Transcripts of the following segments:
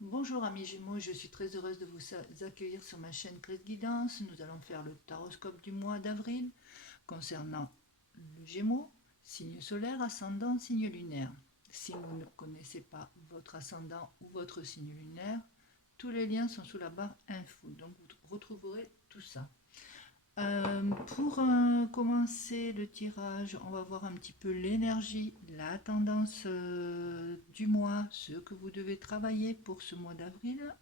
Bonjour amis Gémeaux, je suis très heureuse de vous accueillir sur ma chaîne Clé de Guidance. Nous allons faire le taroscope du mois d'avril concernant le Gémeaux, signe solaire, ascendant, signe lunaire. Si vous ne connaissez pas votre ascendant ou votre signe lunaire, tous les liens sont sous la barre info, donc vous retrouverez tout ça. Pour commencer le tirage, on va voir un petit peu l'énergie, la tendance du mois, ce que vous devez travailler pour ce mois d'avril.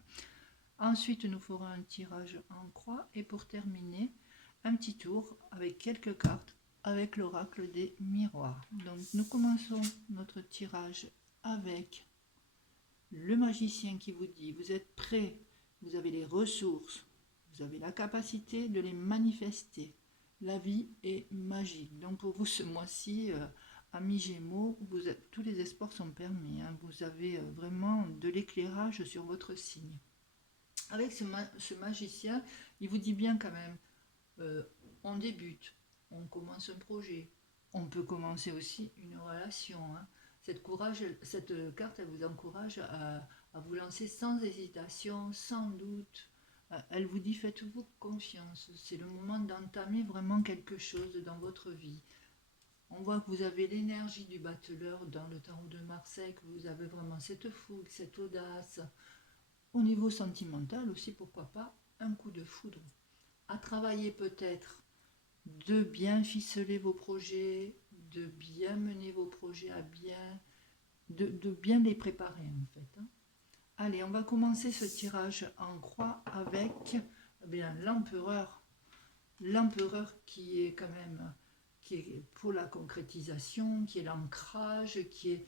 Ensuite, nous ferons un tirage en croix et pour terminer, un petit tour avec quelques cartes avec l'oracle des miroirs. Donc nous commençons notre tirage avec le magicien qui vous dit: vous êtes prêt, vous avez les ressources, vous avez la capacité de les manifester. La vie est magique. Donc pour vous ce mois-ci, amis Gémeaux, tous les espoirs sont permis, hein. Vous avez vraiment de l'éclairage sur votre signe. Avec ce magicien, il vous dit bien quand même, euh, on débute, on commence un projet, on peut commencer aussi une relation, hein. Cette carte, elle vous encourage à vous lancer sans hésitation, sans doute. Elle vous dit: faites-vous confiance, c'est le moment d'entamer vraiment quelque chose dans votre vie. On voit que vous avez l'énergie du battleur dans le tarot de Marseille, que vous avez vraiment cette fougue, cette audace. Au niveau sentimental aussi, pourquoi pas, un coup de foudre. À travailler peut-être de bien ficeler vos projets, de bien mener vos projets à bien, de bien les préparer en fait, hein. Allez, on va commencer ce tirage en croix avec l'empereur. L'empereur qui est quand même, qui est pour la concrétisation, qui est l'ancrage, qui est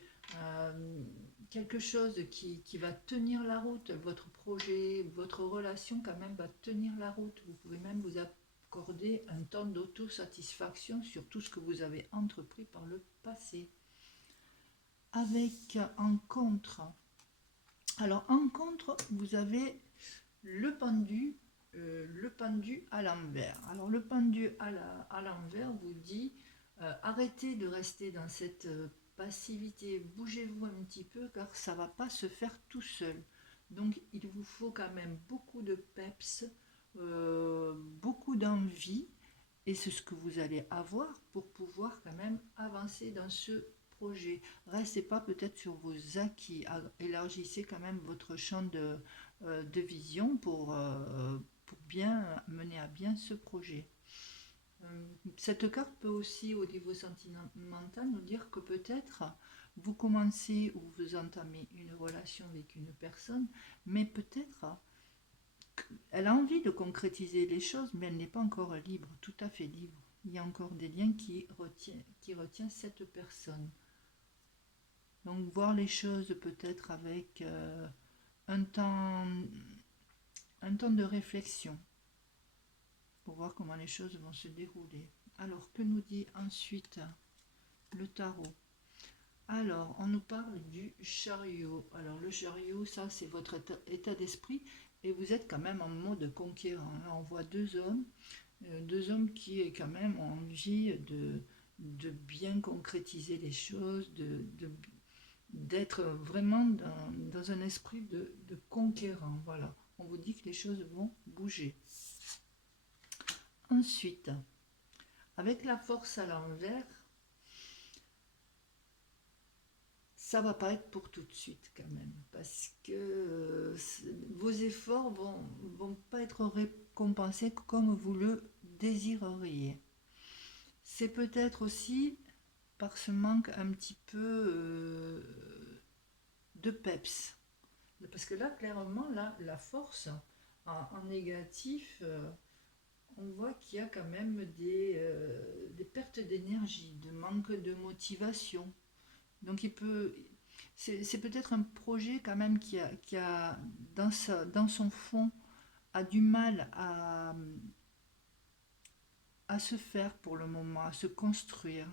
quelque chose qui va tenir la route. Votre projet, votre relation quand même va tenir la route. Vous pouvez même vous accorder un temps d'autosatisfaction sur tout ce que vous avez entrepris par le passé. Avec en contre, alors en contre, vous avez le pendu, à l'envers. Alors le pendu à l'envers vous dit: arrêtez de rester dans cette passivité, bougez-vous un petit peu car ça ne va pas se faire tout seul. Donc il vous faut quand même beaucoup de peps, beaucoup d'envie, et c'est ce que vous allez avoir pour pouvoir quand même avancer dans ce projet. Restez pas peut-être sur vos acquis, élargissez quand même votre champ de vision pour bien mener à bien ce projet. Cette carte peut aussi, au niveau sentimental, nous dire que peut-être vous commencez ou vous entamez une relation avec une personne, mais peut-être elle a envie de concrétiser les choses, mais elle n'est pas encore libre, tout à fait libre. Il y a encore des liens qui retiennent cette personne. Donc voir les choses peut-être avec un temps, un temps de réflexion pour voir comment les choses vont se dérouler. Alors, que nous dit ensuite le tarot? Alors, on nous parle du chariot. Alors, le chariot, ça, c'est votre état d'esprit et vous êtes quand même en mode conquérant. Là, on voit deux hommes qui quand même ont envie de bien concrétiser les choses, d'être vraiment dans un esprit de conquérant. Voilà, on vous dit que les choses vont bouger. Ensuite, avec la force à l'envers, ça va pas être pour tout de suite quand même, parce que vos efforts vont pas être récompensés comme vous le désireriez. C'est peut-être aussi par ce manque un petit peu de peps. Parce que là, clairement, là, la force en négatif, on voit qu'il y a quand même des pertes d'énergie, de manque de motivation. Donc c'est peut-être un projet quand même qui a dans son fond, a du mal à se faire pour le moment, à se construire.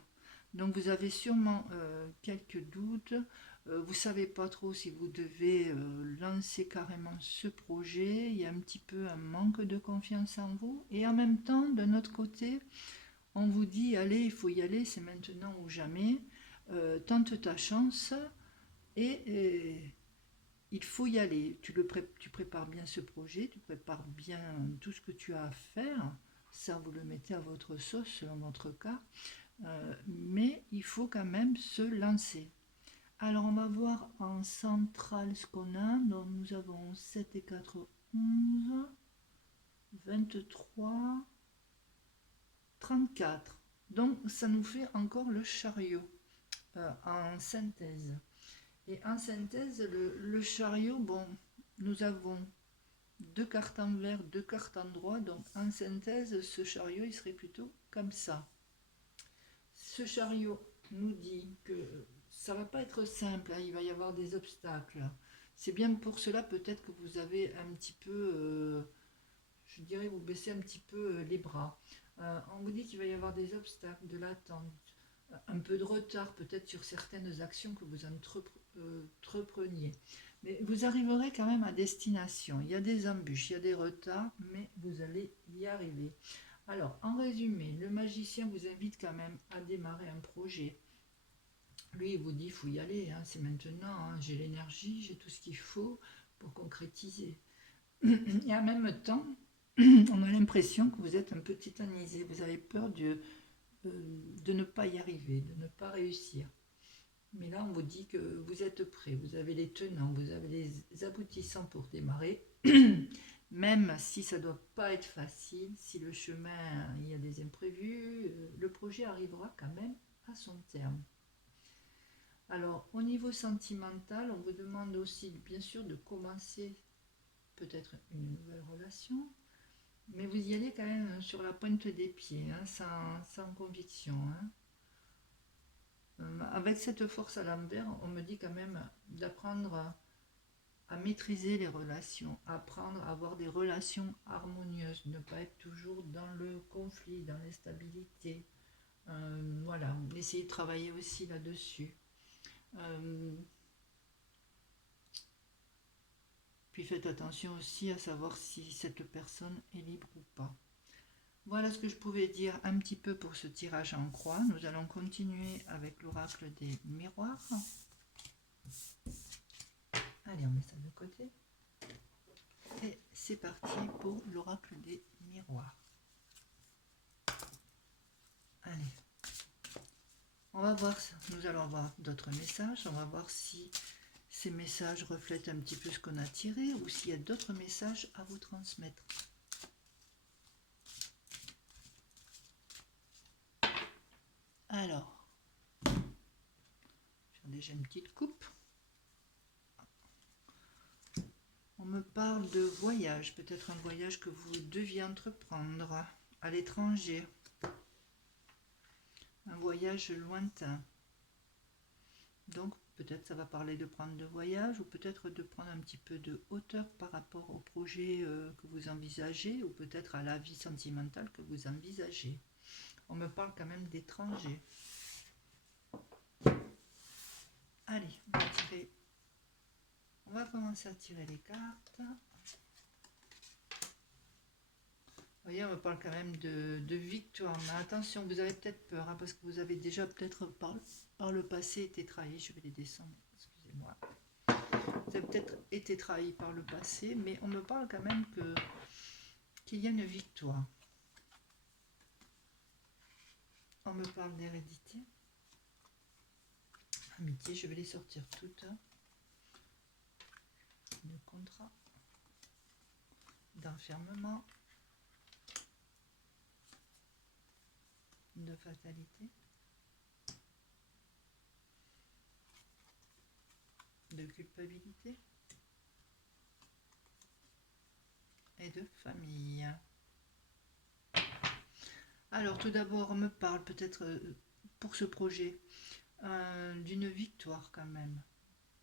Donc vous avez sûrement quelques doutes, vous ne savez pas trop si vous devez lancer carrément ce projet, il y a un petit peu un manque de confiance en vous, et en même temps, d'un autre côté, on vous dit: allez, il faut y aller, c'est maintenant ou jamais, tente ta chance, et il faut y aller. Tu prépares bien ce projet, tu prépares bien tout ce que tu as à faire. Ça, vous le mettez à votre sauce selon votre cas. Mais il faut quand même se lancer. Alors, on va voir en centrale ce qu'on a. Donc, nous avons 7 et 4, 11, 23, 34. Donc, ça nous fait encore le chariot en synthèse. Et en synthèse, le chariot, bon, nous avons 2 cartes en vert, 2 cartes en droit. Donc, en synthèse, ce chariot, il serait plutôt comme ça. Ce chariot nous dit que ça va pas être simple, hein, il va y avoir des obstacles. C'est bien pour cela peut-être que vous avez un petit peu, je dirais, vous baissez un petit peu les bras. On vous dit qu'il va y avoir des obstacles, de l'attente, un peu de retard peut-être sur certaines actions que vous entrepreniez. Mais vous arriverez quand même à destination. Il y a des embûches, il y a des retards, mais vous allez y arriver. Alors, en résumé, le magicien vous invite quand même à démarrer un projet. Lui, il vous dit, il faut y aller, hein, c'est maintenant, hein, j'ai l'énergie, j'ai tout ce qu'il faut pour concrétiser. Et en même temps, on a l'impression que vous êtes un peu tétanisé, vous avez peur de ne pas y arriver, de ne pas réussir. Mais là, on vous dit que vous êtes prêt, vous avez les tenants, vous avez les aboutissants pour démarrer. Même si ça ne doit pas être facile, si le chemin, il y a des imprévus, le projet arrivera quand même à son terme. Alors, au niveau sentimental, on vous demande aussi, bien sûr, de commencer peut-être une nouvelle relation, mais vous y allez quand même sur la pointe des pieds, hein, sans conviction. Hein. Avec cette force à l'envers, on me dit quand même d'apprendre à maîtriser les relations, apprendre à avoir des relations harmonieuses, ne pas être toujours dans le conflit, dans l'instabilité. Voilà, essayez de travailler aussi là-dessus. Puis faites attention aussi à savoir si cette personne est libre ou pas. Voilà ce que je pouvais dire un petit peu pour ce tirage en croix. Nous allons continuer avec l'oracle des miroirs. Allez, on met ça de côté. Et c'est parti pour l'oracle des miroirs. Allez. On va voir, nous allons voir d'autres messages. On va voir si ces messages reflètent un petit peu ce qu'on a tiré ou s'il y a d'autres messages à vous transmettre. Alors, j'ai déjà une petite coupe. On me parle de voyage, peut-être un voyage que vous deviez entreprendre à l'étranger. Un voyage lointain. Donc, peut-être ça va parler de prendre de voyage ou peut-être de prendre un petit peu de hauteur par rapport au projet que vous envisagez ou peut-être à la vie sentimentale que vous envisagez. On me parle quand même d'étrangers. Allez, on va commencer à tirer les cartes. Vous voyez, on me parle quand même de victoire. Mais attention, vous avez peut-être peur, hein, parce que vous avez déjà peut-être par le passé été trahi. Je vais les descendre, excusez-moi. Vous avez peut-être été trahi par le passé, mais on me parle quand même qu'il y a une victoire. On me parle d'hérédité. Amitié, je vais les sortir toutes. De contrat. D'enfermement. De fatalité. De culpabilité. Et de famille. Alors tout d'abord, on me parle peut-être pour ce projet d'une victoire quand même.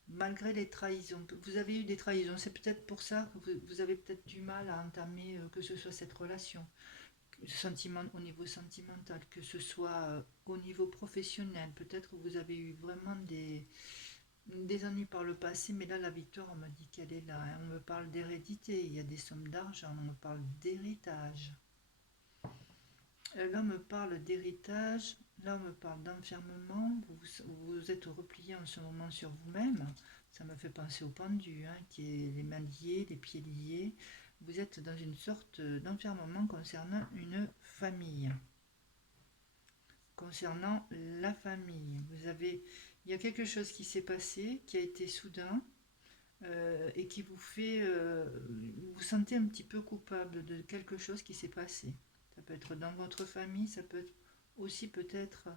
Malgré les trahisons, vous avez eu des trahisons, c'est peut-être pour ça que vous avez peut-être du mal à entamer que ce soit cette relation, au niveau sentimental, que ce soit au niveau professionnel. Peut-être que vous avez eu vraiment des ennuis par le passé, mais là la victoire, on me dit qu'elle est là. Hein. On me parle d'hérédité, il y a des sommes d'argent, on me parle d'héritage. Là on me parle d'héritage, là on me parle d'enfermement, vous êtes replié en ce moment sur vous-même, Ça me fait penser au pendu, hein, qui est les mains liées, les pieds liés. Vous êtes dans une sorte d'enfermement concernant une famille. Concernant la famille, il y a quelque chose qui s'est passé, qui a été soudain, et qui vous fait, vous vous sentez un petit peu coupable de quelque chose qui s'est passé. Ça peut être dans votre famille, ça peut être aussi peut-être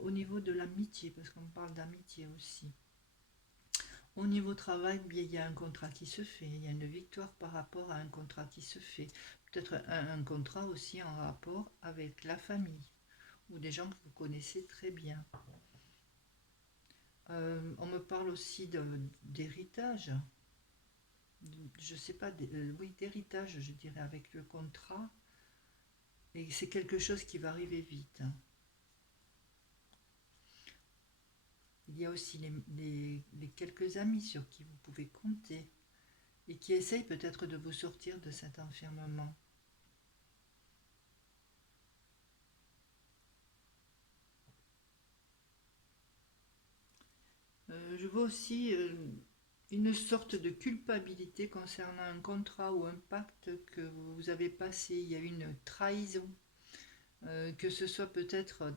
au niveau de l'amitié, parce qu'on parle d'amitié aussi. Au niveau travail, bien, il y a un contrat qui se fait, il y a une victoire par rapport à un contrat qui se fait. Peut-être un contrat aussi en rapport avec la famille, ou des gens que vous connaissez très bien. On me parle aussi d'héritage, je sais pas, oui, d'héritage, je dirais, avec le contrat, et c'est quelque chose qui va arriver vite, hein. Il y a aussi les quelques amis sur qui vous pouvez compter, et qui essayent peut-être de vous sortir de cet enfermement. Je vois aussi une sorte de culpabilité concernant un contrat ou un pacte que vous avez passé. Il y a eu une trahison, que ce soit peut-être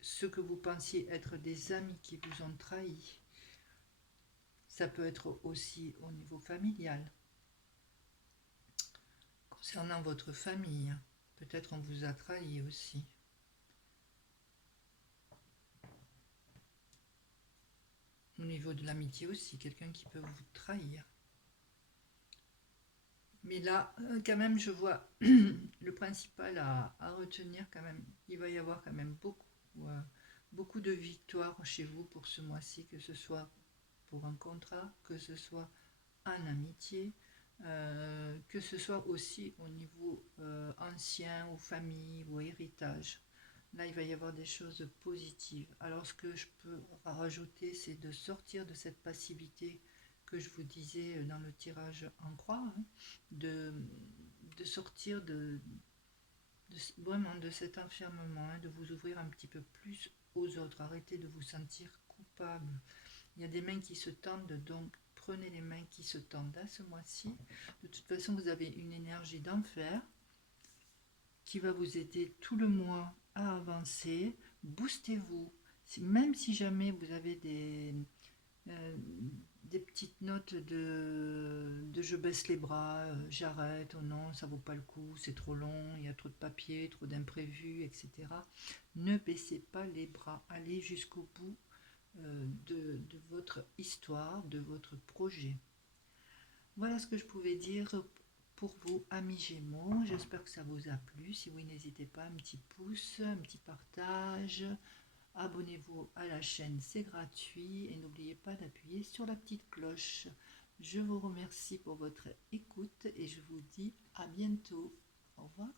ceux que vous pensiez être des amis qui vous ont trahi. Ça peut être aussi au niveau familial. Concernant votre famille, peut-être on vous a trahi aussi. Au niveau de l'amitié aussi, quelqu'un qui peut vous trahir. Mais là, quand même, je vois le principal à retenir quand même. Il va y avoir quand même beaucoup de victoires chez vous pour ce mois-ci, que ce soit pour un contrat, que ce soit en amitié, que ce soit aussi au niveau ancien, ou famille, ou héritage. Là, il va y avoir des choses positives. Alors, ce que je peux rajouter, c'est de sortir de cette passivité que je vous disais dans le tirage en croix, hein, de, de sortir vraiment de cet enfermement, hein, de vous ouvrir un petit peu plus aux autres. Arrêtez de vous sentir coupable. Il y a des mains qui se tendent, donc prenez les mains qui se tendent à ce mois-ci. De toute façon, vous avez une énergie d'enfer qui va vous aider tout le mois à avancer. Boostez-vous. Même si jamais vous avez euh, des petites notes de je baisse les bras, j'arrête, oh non, ça vaut pas le coup, c'est trop long, il y a trop de papier, trop d'imprévus, etc. Ne baissez pas les bras, allez jusqu'au bout de votre histoire, de votre projet. Voilà ce que je pouvais dire pour vous, amis Gémeaux. J'espère que ça vous a plu. Si oui, n'hésitez pas, un petit pouce, un petit partage. Abonnez-vous à la chaîne, c'est gratuit. Et n'oubliez pas d'appuyer sur la petite cloche. Je vous remercie pour votre écoute et je vous dis à bientôt. Au revoir.